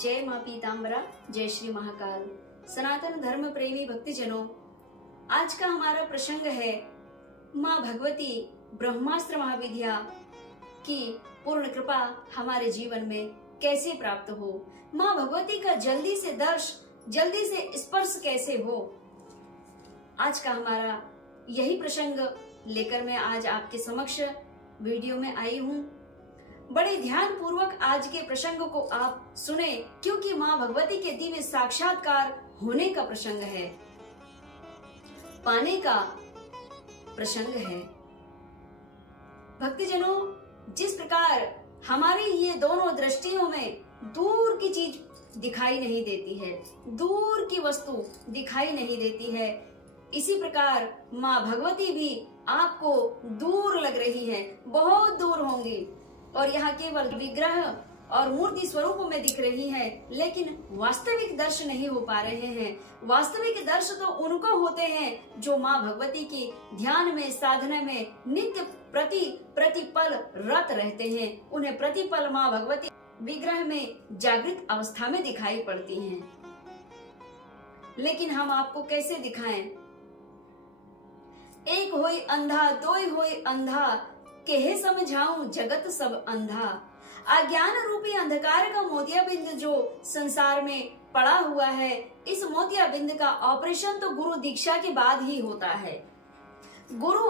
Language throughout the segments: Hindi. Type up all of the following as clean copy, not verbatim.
जय माँ पीताम्बरा, जय श्री महाकाल। सनातन धर्म प्रेमी भक्तिजनों, आज का हमारा प्रसंग है माँ भगवती ब्रह्मास्त्र महाविद्या की पूर्ण कृपा हमारे जीवन में कैसे प्राप्त हो, माँ भगवती का जल्दी से दर्श, जल्दी से स्पर्श कैसे हो। आज का हमारा यही प्रसंग लेकर मैं आज आपके समक्ष वीडियो में आई हूँ। बड़े ध्यान पूर्वक आज के प्रसंग को आप सुने, क्योंकि माँ भगवती के दिव्य साक्षात्कार होने का प्रसंग है, पाने का प्रसंग है। भक्तिजनों, जिस प्रकार हमारी ये दोनों दृष्टियों में दूर की चीज दिखाई नहीं देती है, दूर की वस्तु दिखाई नहीं देती है, इसी प्रकार माँ भगवती भी आपको दूर लग रही है, बहुत दूर होंगी और यहाँ केवल विग्रह और मूर्ति स्वरूप में दिख रही है, लेकिन वास्तविक दर्श नहीं हो पा रहे हैं। वास्तविक दर्श तो उनको होते हैं जो माँ भगवती की ध्यान में, साधना में नित्य प्रतिपल रत रहते हैं। उन्हें प्रतिपल माँ भगवती विग्रह में जागृत अवस्था में दिखाई पड़ती हैं। लेकिन हम आपको कैसे दिखाएं? एक होई अंधा, दोई होई अंधा, केहे समझाऊं जगत सब अंधा। अज्ञान रूपी अंधकार का मोतियाबिंद जो संसार में पड़ा हुआ है, इस मोतियाबिंद का ऑपरेशन तो गुरु दीक्षा के बाद ही होता है। गुरु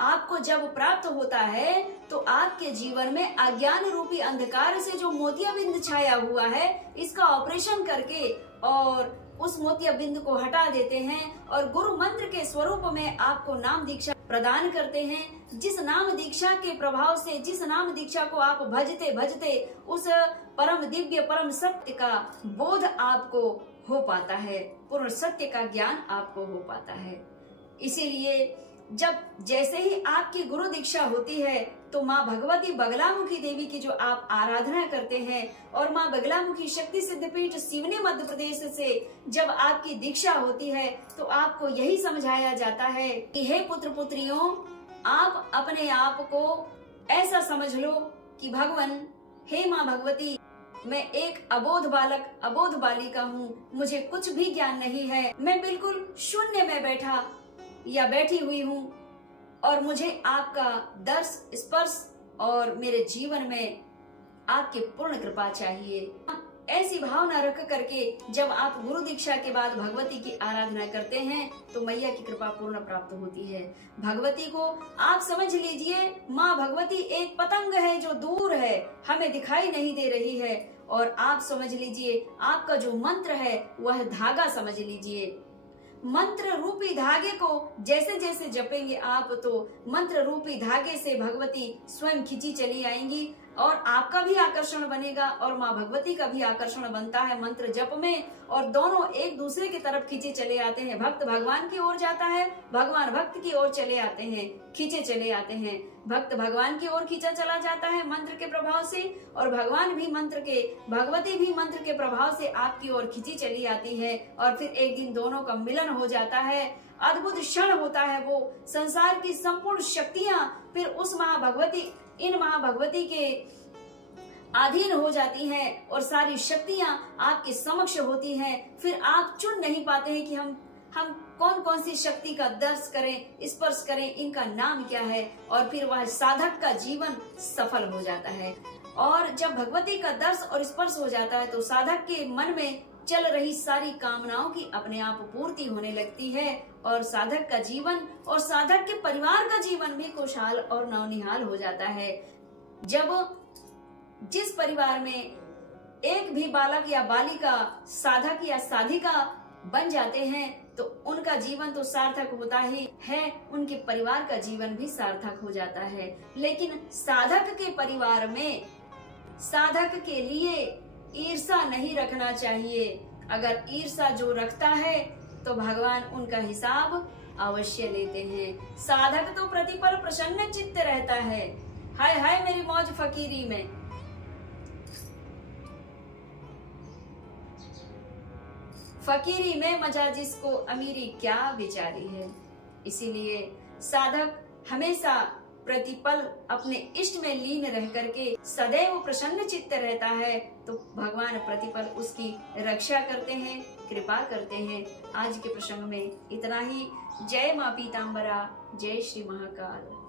आपको जब प्राप्त होता है तो आपके जीवन में अज्ञान रूपी अंधकार से जो मोतियाबिंद छाया हुआ है, इसका ऑपरेशन करके और उस मोतियाबिंद को हटा देते हैं और गुरु मंत्र के स्वरूप में आपको नाम दीक्षा प्रदान करते हैं। जिस नाम दीक्षा के प्रभाव से, जिस नाम दीक्षा को आप भजते भजते उस परम दिव्य परम सत्य का बोध आपको हो पाता है, पूर्ण सत्य का ज्ञान आपको हो पाता है। इसीलिए जब जैसे ही आपकी गुरु दीक्षा होती है तो माँ भगवती बगलामुखी देवी की जो आप आराधना करते हैं और माँ बगलामुखी शक्ति सिद्धपीठ सिवनी मध्य प्रदेश से जब आपकी दीक्षा होती है तो आपको यही समझाया जाता है कि हे पुत्र पुत्रियों, आप अपने आप को ऐसा समझ लो कि भगवान, हे माँ भगवती, मैं एक अबोध बालक, अबोध बालिका हूँ, मुझे कुछ भी ज्ञान नहीं है, मैं बिल्कुल शून्य में बैठा या बैठी हुई हूँ और मुझे आपका दर्श, स्पर्श और मेरे जीवन में आपकी पूर्ण कृपा चाहिए। ऐसी भावना रख करके जब आप गुरु दीक्षा के बाद भगवती की आराधना करते हैं तो मैया की कृपा पूर्ण प्राप्त होती है। भगवती को आप समझ लीजिए, माँ भगवती एक पतंग है जो दूर है, हमें दिखाई नहीं दे रही है, और आप समझ लीजिए आपका जो मंत्र है वह धागा समझ लीजिए। मंत्र रूपी धागे को जैसे जैसे जपेंगे आप तो मंत्र रूपी धागे से भगवती स्वयं खींची चली आएंगी और आपका भी आकर्षण बनेगा और माँ भगवती का भी आकर्षण बनता है मंत्र जप में, और दोनों एक दूसरे की तरफ खींचे चले आते हैं। भक्त भगवान की ओर जाता है, भगवान भक्त की ओर चले आते हैं, खींचे चले आते हैं। भक्त भगवान की ओर खींचा चला जाता है मंत्र के प्रभाव से, और भगवान भी मंत्र के, भगवती भी मंत्र के प्रभाव से आपकी ओर खींची चली आती है, और फिर एक दिन दोनों का मिलन हो जाता है। अद्भुत क्षण होता है वो। संसार की संपूर्ण शक्तियां फिर उस महाभगवती, इन महाभगवती के अधीन हो जाती हैं और सारी शक्तियां आपके समक्ष होती हैं। फिर आप चुन नहीं पाते हैं कि हम कौन कौन सी शक्ति का दर्श करें, स्पर्श करें, इनका नाम क्या है, और फिर वह साधक का जीवन सफल हो जाता है। और जब भगवती का दर्श और स्पर्श हो जाता है तो साधक के मन में चल रही सारी कामनाओं की अपने आप पूर्ति होने लगती है और साधक का जीवन और साधक के परिवार का जीवन भी खुशहाल और नवनिहाल हो जाता है। जब जिस परिवार में एक भी बालक या बालिका साधक या साधिका बन जाते हैं तो उनका जीवन तो सार्थक होता ही है, उनके परिवार का जीवन भी सार्थक हो जाता है। लेकिन साधक के परिवार में साधक के लिए ईर्षा नहीं रखना चाहिए। अगर ईर्षा जो रखता है तो भगवान उनका हिसाब अवश्य लेते हैं। साधक तो प्रतिपल प्रसन्न चित्त रहता है। हाय हाय मेरी मौज फकीरी में। फकीरी में मजा जिसको अमीरी क्या बेचारी है। इसीलिए साधक हमेशा प्रतिपल अपने इष्ट में लीन रह करके सदैव प्रसन्न चित्त रहता है तो भगवान प्रतिपल उसकी रक्षा करते हैं, कृपा करते हैं। आज के प्रसंग में इतना ही। जय मां पीताम्बरा, जय श्री महाकाल।